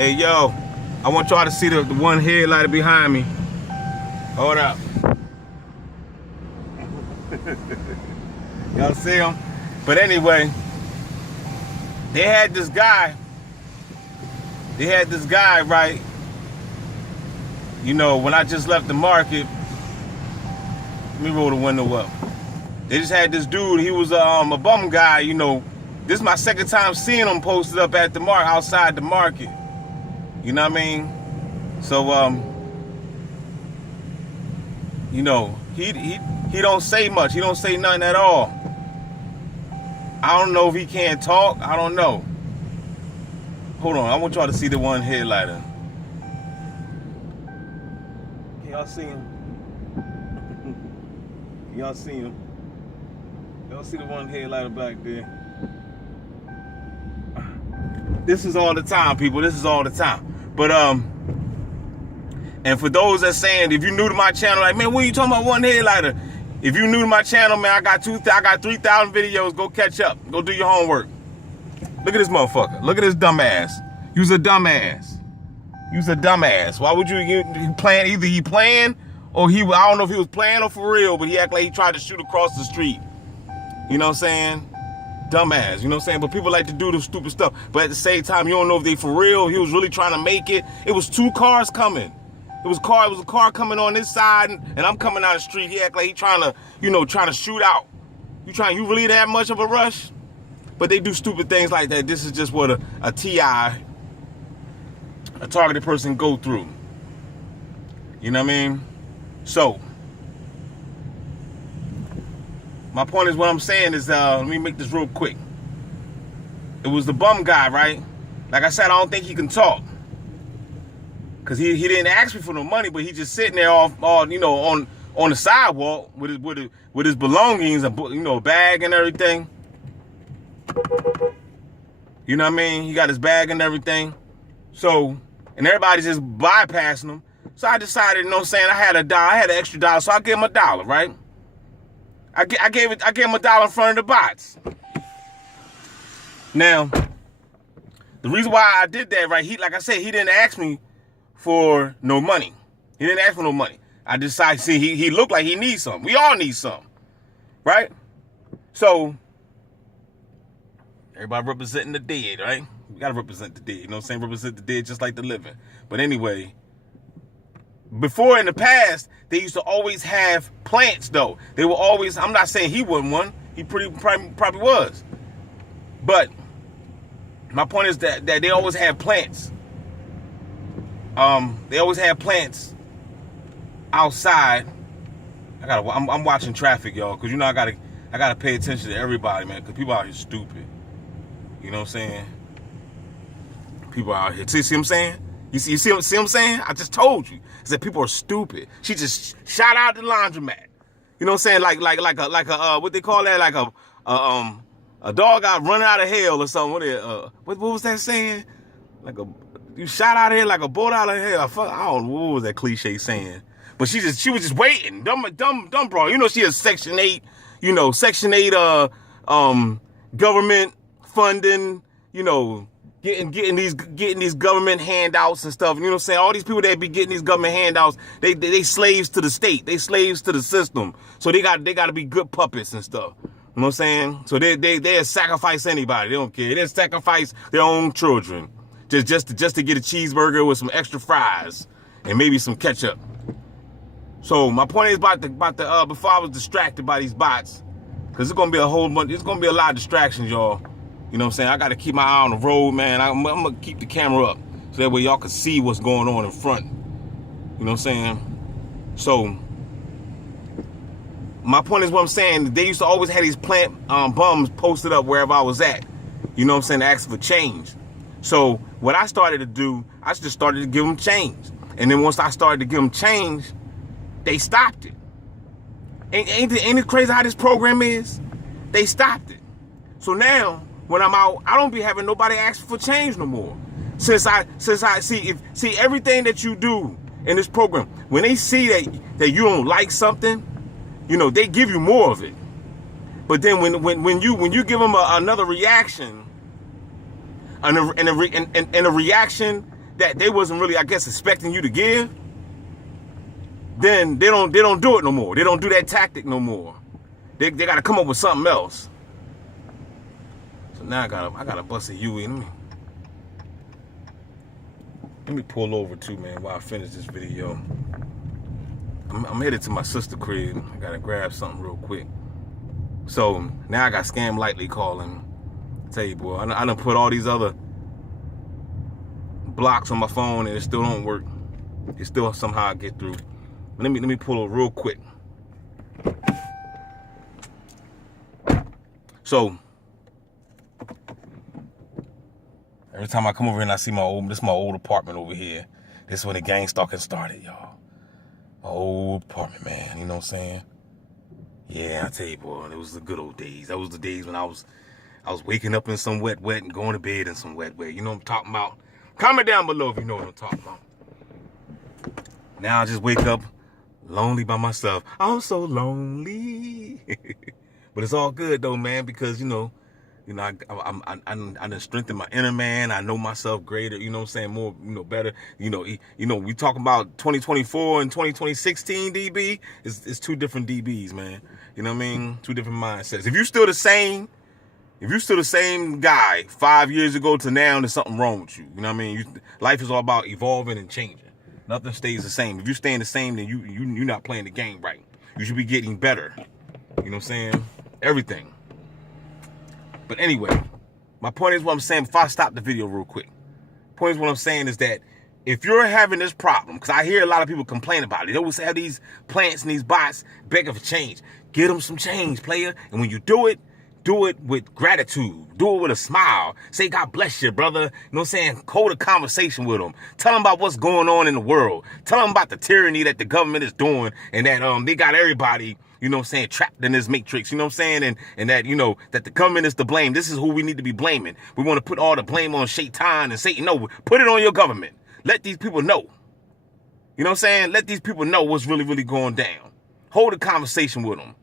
Hey, yo, I want y'all to see the one headlighter behind me. Hold up. Y'all see him? But anyway, they had this guy, right? You know, when I just left the market, let me roll the window up. They just had this dude, he was a bum guy, you know. This is my second time seeing him posted up at the market, outside the market. You know what I mean? So, you know, he don't say much. He don't say nothing at all. I don't know if he can't talk. I don't know. Hold on, I want y'all to see the one headlighter. Can y'all see him? Y'all see him? Y'all see the one headlighter back there? This is all the time, people. This is all the time. But and for those that saying, if you're new to my channel, like, man, what are you talking about one headlighter? If you're new to my channel, man, I got 3,000 videos. Go catch up. Go do your homework. Look at this motherfucker. Look at this dumbass. You's a dumbass. You's a dumbass. Why would you playing? Either he playing or I don't know if he was playing or for real, but he act like he tried to shoot across the street. You know what I'm saying? Dumbass, you know what I'm saying? But people like to do the stupid stuff. But at the same time, you don't know if they for real. He was really trying to make it. It was two cars coming. It was a car coming on this side, and I'm coming down the street. He act like he trying to, you know, trying to shoot out. You really that much of a rush? But they do stupid things like that. This is just what a TI, a targeted person, go through. You know what I mean? So, my point is, what I'm saying is, let me make this real quick. It was the bum guy, right? Like I said, I don't think he can talk. Cause he didn't ask me for no money, but he just sitting there all you know, on the sidewalk with his belongings, you know, bag and everything. You know what I mean? He got his bag and everything. So, and everybody's just bypassing him. So I decided, you know what I'm saying, I had an extra $1, so I gave him $1, right? I gave him $1 in front of the bots. Now, the reason why I did that, right? Like I said, he didn't ask me for no money. He didn't ask for no money. I decided, see, he looked like he needs something. We all need something, right? So, everybody representing the dead, right? We gotta represent the dead, you know what I'm saying? Represent the dead just like the living. But anyway, before in the past, they used to always have plants, though. They were always, I'm not saying he wasn't one. He probably was. But my point is that they always have plants. They always have plants outside. I'm watching traffic, y'all, because you know I gotta pay attention to everybody, man, because people out here stupid. You know what I'm saying? People out here. See what I'm saying? You see what I'm saying? I just told you. I said people are stupid. She just shot out the laundromat. You know what I'm saying? Like a what they call that? Like a dog got run out of hell or something. What was that saying? You shot out of here like a boat out of hell. I don't know, what was that cliche saying? But she was just waiting. Dumb bro. You know she is Section 8, you know, Section 8 government funding, you know, getting these government handouts and stuff. You know what I'm saying? All these people that be getting these government handouts, they slaves to the state. They slaves to the system. So they got to be good puppets and stuff. You know what I'm saying? So they'll sacrifice anybody. They don't care. They'll sacrifice their own children. Just to get a cheeseburger with some extra fries and maybe some ketchup. So my point is about the before I was distracted by these bots, because it's gonna be a lot of distractions, y'all. You know what I'm saying? I gotta keep my eye on the road, man. I'm gonna keep the camera up so that way y'all can see what's going on in front. You know what I'm saying? So my point is what I'm saying, they used to always have these plant bums posted up wherever I was at. You know what I'm saying? Asking for change. So what I started to do, I just started to give them change. And then once I started to give them change, they stopped it. Ain't it crazy how this program is? They stopped it. So now, when I'm out, I don't be having nobody ask for change no more. Since I see everything that you do in this program, when they see that you don't like something, you know, they give you more of it. But then when you give them another reaction, and a reaction that they wasn't really, I guess, expecting you to give, then they don't do it no more. They don't do that tactic no more. They got to come up with something else. So now I gotta bust a Huey. Let me pull over too, man, while I finish this video. I'm headed to my sister's crib. I gotta grab something real quick. So now I got Scam Lightly calling. I tell you, boy, I done put all these other blocks on my phone and it still don't work. It still somehow get through. Let me pull over real quick. So every time I come over here and I see this is my old apartment over here. This is when the gang stalking started, y'all. My old apartment, man. You know what I'm saying? Yeah, I tell you, boy, it was the good old days. That was the days when I was waking up in some wet and going to bed in some wet. You know what I'm talking about? Comment down below if you know what I'm talking about. Now I just wake up lonely by myself. I'm so lonely. But it's all good though, man, because I done strengthened my inner man. I know myself greater, you know what I'm saying, more, better. We talking about 2024 and 2016 DB. It's two different DBs, man. You know what I mean? Two different mindsets. If you're still the same guy 5 years ago to now, there's something wrong with you. You know what I mean? Life is all about evolving and changing. Nothing stays the same. If you're staying the same, then you're not playing the game right. You should be getting better. You know what I'm saying? Everything. But anyway, my point is what I'm saying, before I stop the video real quick. Point is what I'm saying is that if you're having this problem, because I hear a lot of people complain about it. They always have these plants and these bots begging for change. Get them some change, player. And when you do it with gratitude. Do it with a smile. Say, God bless you, brother. You know what I'm saying? Hold a conversation with them. Tell them about what's going on in the world. Tell them about the tyranny that the government is doing and that they got everybody, you know what I'm saying, trapped in this matrix, you know what I'm saying? And that, that the government is to blame. This is who we need to be blaming. We want to put all the blame on Shaitan and Satan. No, put it on your government. Let these people know. You know what I'm saying? Let these people know what's really, really going down. Hold a conversation with them.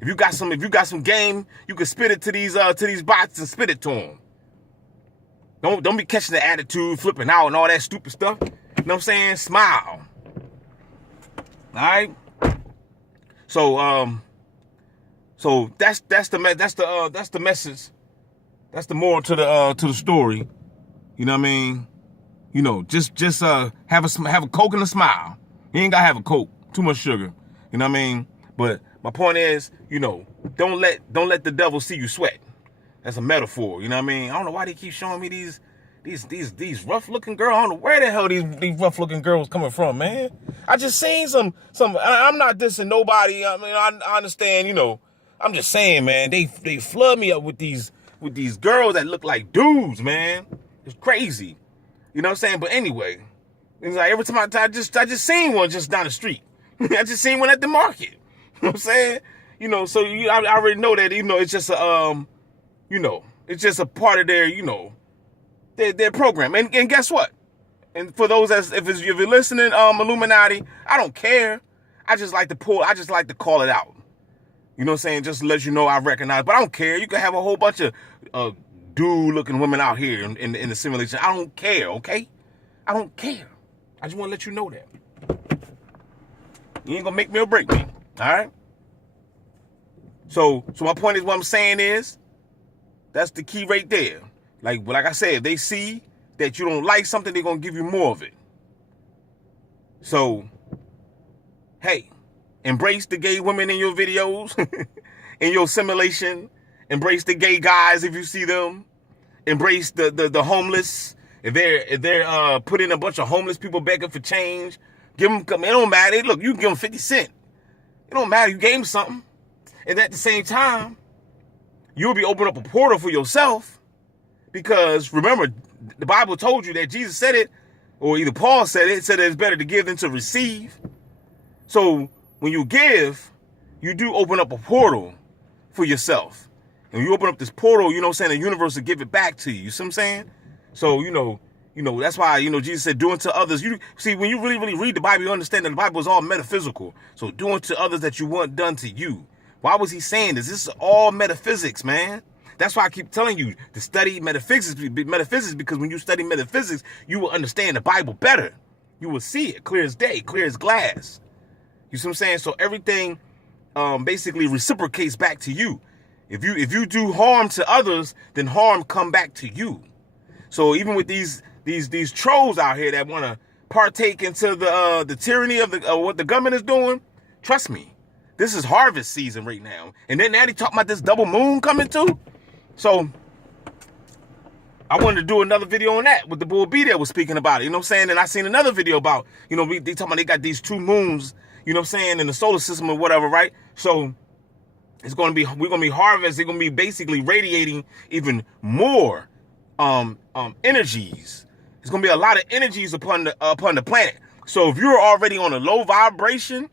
If you got some game, you can spit it to these bots and spit it to them. Don't be catching the attitude, flipping out and all that stupid stuff. You know what I'm saying? Smile. All right. So that's the message. That's the moral to the story. You know what I mean? Just have a Coke and a smile. You ain't gotta have a Coke. Too much sugar. You know what I mean? But my point is, don't let the devil see you sweat. That's a metaphor. You know what I mean? I don't know why they keep showing me these rough looking girls. I don't know where the hell these rough looking girls coming from, man. I just seen some. I'm not dissing nobody. I mean, I understand. I'm just saying, man. They flood me up with these girls that look like dudes, man. It's crazy. You know what I'm saying? But anyway, it's like every time I just seen one just down the street. I just seen one at the market. You know what I'm saying? So I already know that, it's just it's just a part of their program. And guess what? And for those if you're listening, Illuminati, I don't care. I just like to call it out. You know what I'm saying? Just to let you know I recognize, but I don't care. You can have a whole bunch of dude-looking women out here in the simulation. I don't care, okay? I don't care. I just want to let you know that. You ain't gonna make me or break me, all right? So my point is, what I'm saying is, that's the key right there. Like I said, if they see that you don't like something, they're gonna give you more of it. So, hey, embrace the gay women in your videos, in your simulation. Embrace the gay guys if you see them. Embrace the homeless. If they're putting a bunch of homeless people begging for change, give them. It don't matter. Look, you can give them 50 cents. It don't matter. You gave them something, and at the same time, you'll be opening up a portal for yourself. Because remember, the Bible told you that Jesus said it, or either Paul said it. Said that it's better to give than to receive. So when you give, you do open up a portal for yourself. And you open up this portal, you know what I'm saying, the universe will give it back to you. You see what I'm saying? So, that's why, Jesus said, do unto others. You see, when you really, really read the Bible, you understand that the Bible is all metaphysical. So do unto others that you want done to you. Why was he saying this? This is all metaphysics, man. That's why I keep telling you to study metaphysics, because when you study metaphysics, you will understand the Bible better. You will see it clear as day, clear as glass. You see what I'm saying? So everything basically reciprocates back to you. If you do harm to others, then harm come back to you. So even with these trolls out here that want to partake into the tyranny of what the government is doing, trust me, this is harvest season right now. And then now they talking about this double moon coming too. So I wanted to do another video on that with the Bull B that was speaking about it. You know what I'm saying? And I seen another video about, they talking about they got these 2 moons, you know what I'm saying, in the solar system or whatever, right? So we're going to be harvesting. They're going to be basically radiating even more energies. There's going to be a lot of energies upon the planet. So if you're already on a low vibration,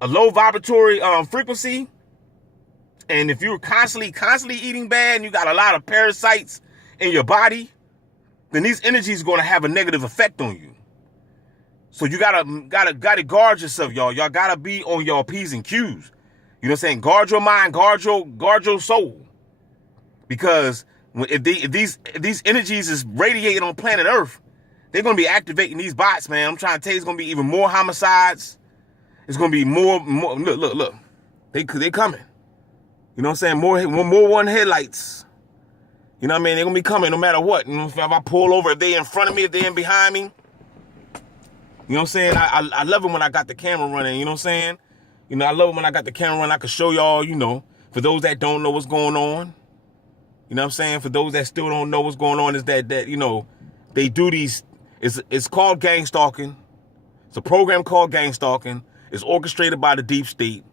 a low vibratory frequency, and if you're constantly eating bad and you got a lot of parasites in your body, then these energies are going to have a negative effect on you. So you gotta guard yourself, y'all. Y'all gotta be on your P's and Q's. You know what I'm saying? Guard your mind, guard your soul. Because if these energies is radiating on planet Earth, they're gonna be activating these bots, man. I'm trying to tell you, it's gonna be even more homicides. It's gonna be more. Look. They coming. You know what I'm saying? More one headlights. You know what I mean? They're gonna be coming no matter what. You know, if I pull over, if they in front of me, if they in behind me. You know what I'm saying? I love it when I got the camera running, you know what I'm saying? I love it when I got the camera running. I can show y'all, for those that don't know what's going on. You know what I'm saying? For those that still don't know what's going on, is that they do these, it's called Gangstalking. It's a program called Gangstalking. It's orchestrated by the deep state.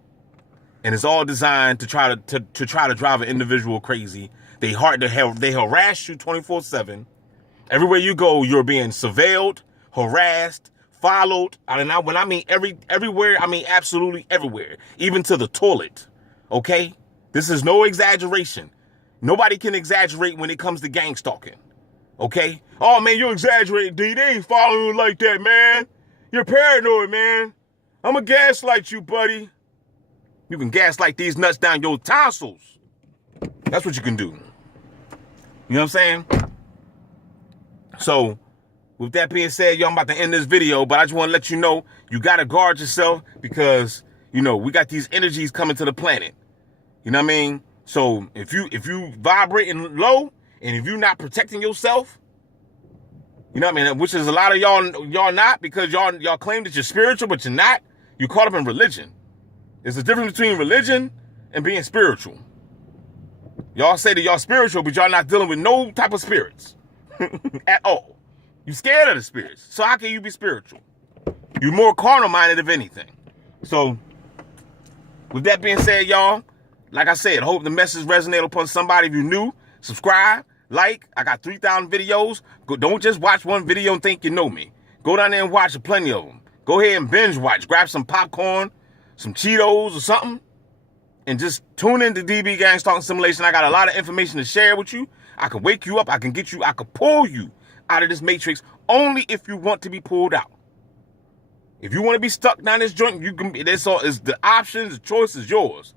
And it's all designed to try to drive an individual crazy. They harass you 24/7. Everywhere you go, you're being surveilled, harassed, followed. When I mean everywhere, I mean absolutely everywhere, even to the toilet. Okay, this is no exaggeration. Nobody can exaggerate when it comes to gang stalking. Okay? Oh man, you're exaggerating, D. They ain't following you like that, man. You're paranoid, man. I'ma gaslight you, buddy. You can gaslight these nuts down your tonsils. That's what you can do. You know what I'm saying? So, with that being said, y'all, I'm about to end this video, but I just want to let you know, you got to guard yourself because, we got these energies coming to the planet. You know what I mean? So, if you vibrating low and if you're not protecting yourself, you know what I mean? Which is a lot of y'all not, because y'all claim that you're spiritual, but you're not. You're caught up in religion. There's a difference between religion and being spiritual. Y'all say that y'all spiritual, but y'all not dealing with no type of spirits at all. You scared of the spirits. So how can you be spiritual? You're more carnal-minded, if anything. So, with that being said, y'all, like I said, I hope the message resonated upon somebody. If you're new, subscribe, like. I got 3,000 videos. Don't just watch one video and think you know me. Go down there and watch plenty of them. Go ahead and binge watch. Grab some popcorn, some Cheetos or something, and just tune into DB Gangstalking Simulation. I got a lot of information to share with you. I can wake you up. I can pull you out of this matrix only if you want to be pulled out. If you want to be stuck down this joint, you can. That's all. Is the options, the choice is yours.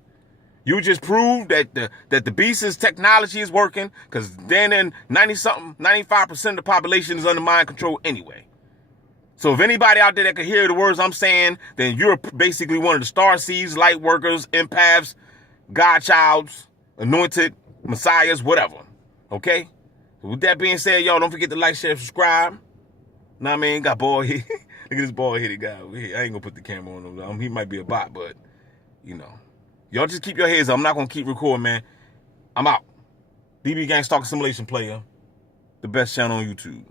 You just prove that the beast's technology is working, because then 95% of the population is under mind control anyway. So if anybody out there that can hear the words I'm saying, then you're basically one of the star seeds, light workers, empaths, Godchilds, anointed messiahs, whatever. Okay? So with that being said, y'all, don't forget to like, share, subscribe. Know what I mean? Got bald head. Look at this bald headed guy over here. I ain't gonna put the camera on him. He might be a bot, but y'all just keep your heads up. I'm not gonna keep recording, man. I'm out. DB Gangstalking Simulation Player, the best channel on YouTube.